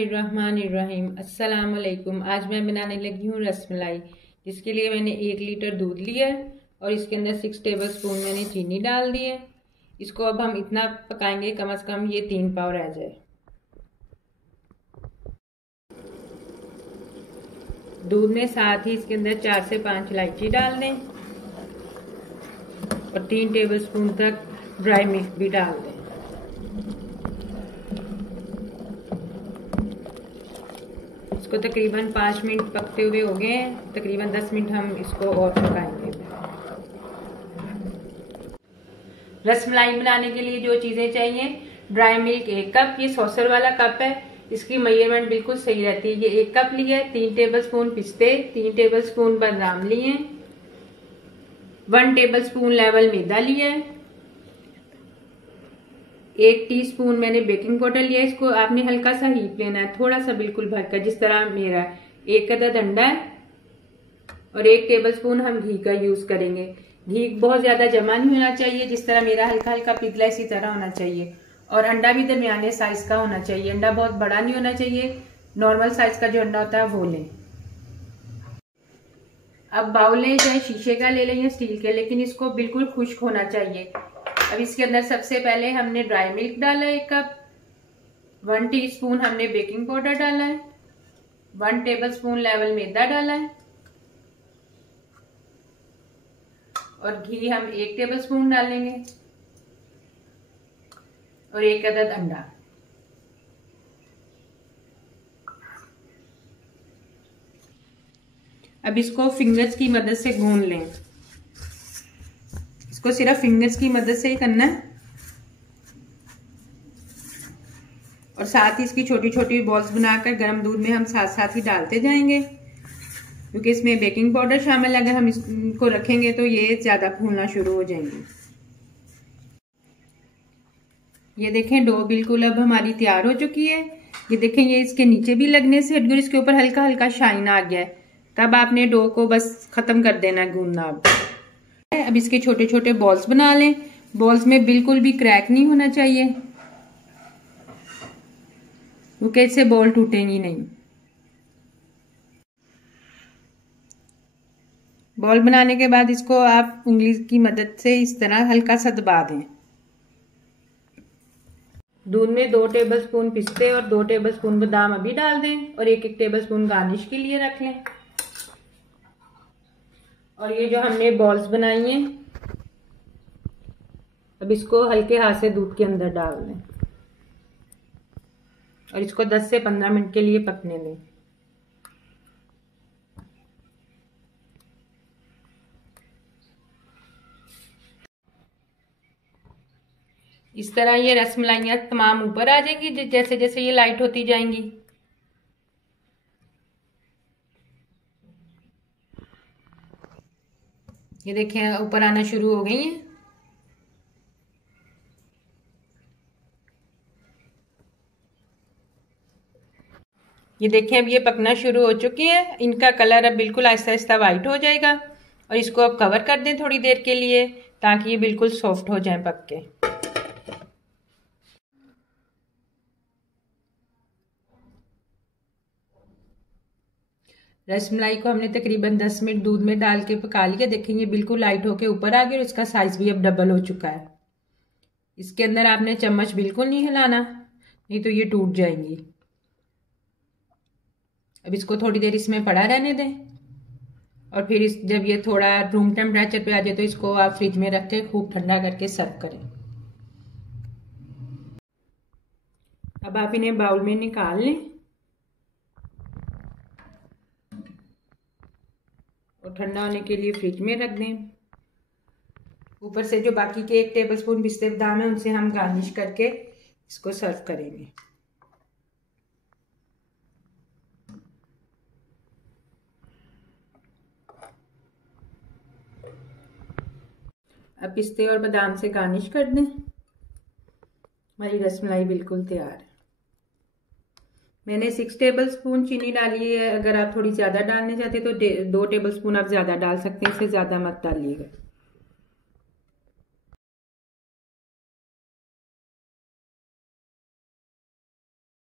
बिस्मिल्लाहिर्रहमानिर्रहीम। अस्सलाम वालेकुम। आज मैं बनाने लगी हूँ रसमलाई, जिसके लिए मैंने 1 लीटर दूध लिया है और इसके अंदर 6 टेबल स्पून मैंने चीनी डाल दी है। इसको अब हम इतना पकाएंगे कम से कम ये 3 पाव रह जाए। दूध में साथ ही इसके अंदर 4 से 5 इलायची डाल दें और 3 टेबल स्पून तक ड्राई मिल्क भी डाल दें। इसको तकरीबन 5 मिनट पकते हुए हो गए हैं। तकरीबन 10 मिनट हम इसको और पकाएंगे। रसमलाई बनाने के लिए जो चीजें चाहिए, ड्राई मिल्क 1 कप, ये सॉसर वाला कप है, इसकी मेजरमेंट बिल्कुल सही रहती है। ये 1 कप लिया है। 3 टेबल स्पून पिस्ते, 3 टेबल स्पून बादाम लिए, 1 टेबल स्पून लेवल मैदा लिया है, 1 टीस्पून मैंने बेकिंग पाउडर लिया है। इसको आपने हल्का सा हीप लेना है, थोड़ा सा बिल्कुल भरकर, जिस तरह मेरा। 1 अदद अंडा है और 1 टेबल स्पून हम घी का यूज करेंगे। घी बहुत ज्यादा जमा नहीं होना चाहिए, जिस तरह मेरा हल्का हल्का पिघला इसी तरह होना चाहिए। और अंडा भी दरमियाने साइज का होना चाहिए, अंडा बहुत बड़ा नहीं होना चाहिए। नॉर्मल साइज का जो अंडा होता है वो लें। अब बाउल लें, चाहे शीशे का ले लें या स्टील के, लेकिन इसको बिल्कुल खुश्क होना चाहिए। अब इसके अंदर सबसे पहले हमने ड्राई मिल्क डाला है 1 कप, 1 टीस्पून हमने बेकिंग पाउडर डाला है, 1 टेबल स्पून लेवल मैदा डाला है और घी हम 1 टेबल स्पून डालेंगे और 1 अदद अंडा। अब इसको फिंगर्स की मदद से गूंद लें। इसको सिर्फ फिंगर्स की मदद से ही करना है और साथ ही इसकी छोटी छोटी बॉल्स बनाकर गर्म दूध में हम साथ साथ ही डालते जाएंगे, क्योंकि इसमें बेकिंग पाउडर शामिल है। अगर हम इसको रखेंगे तो ये ज्यादा फूलना शुरू हो जाएंगे। ये देखें, डो बिल्कुल अब हमारी तैयार हो चुकी है। ये देखें, ये इसके नीचे भी लगने से हट गई, इसके ऊपर हल्का हल्का शाइन आ गया है। तब आपने डो को बस खत्म कर देना है गूंदना। अब इसके छोटे छोटे बॉल्स बना लें। बॉल्स में बिल्कुल भी क्रैक नहीं होना चाहिए, क्योंकि इससे बॉल टूटेंगी नहीं। बॉल बनाने के बाद इसको आप उंगली की मदद से इस तरह हल्का सा दबा दें। दूध में 2 टेबल स्पून पिस्ते और 2 टेबल स्पून बादाम अभी डाल दें और 1 टेबल स्पून गार्निश के लिए रख लें। और ये जो हमने बॉल्स बनाई हैं, अब इसको हल्के हाथ से दूध के अंदर डाल दें और इसको 10 से 15 मिनट के लिए पकने दें। इस तरह ये रसमलाइयाँ तमाम ऊपर आ जाएंगी जैसे जैसे ये लाइट होती जाएंगी। ये देखें, ऊपर आना शुरू हो गई हैं। ये देखें, अब ये पकना शुरू हो चुकी है। इनका कलर अब बिल्कुल आहिस्ता आहिस्ता वाइट हो जाएगा और इसको अब कवर कर दें थोड़ी देर के लिए, ताकि ये बिल्कुल सॉफ्ट हो जाए पक के। रसमलाई को हमने तकरीबन 10 मिनट दूध में डाल के पका लिया। देखेंगे बिल्कुल लाइट होके ऊपर आ गया और इसका साइज भी अब डबल हो चुका है। इसके अंदर आपने चम्मच बिल्कुल नहीं हिलाना, नहीं तो ये टूट जाएंगी। अब इसको थोड़ी देर इसमें पड़ा रहने दें और फिर जब ये थोड़ा रूम टेम्परेचर पे आ जाए तो इसको आप फ्रिज में रख के खूब ठंडा करके सर्व करें। अब आप इन्हें बाउल में निकाल लें और ठंडा होने के लिए फ्रिज में रख दें। ऊपर से जो बाकी के 1 टेबल स्पून पिस्ते बादाम है, उनसे हम गार्निश करके इसको सर्व करेंगे। अब पिस्ते और बादाम से गार्निश कर दें। हमारी रसमलाई बिल्कुल तैयार है। मैंने 6 टेबल स्पून चीनी डाली है। अगर आप थोड़ी ज्यादा डालना चाहते तो 2 टेबल स्पून आप ज्यादा डाल सकते हैं, इससे ज्यादा मत डालिएगा।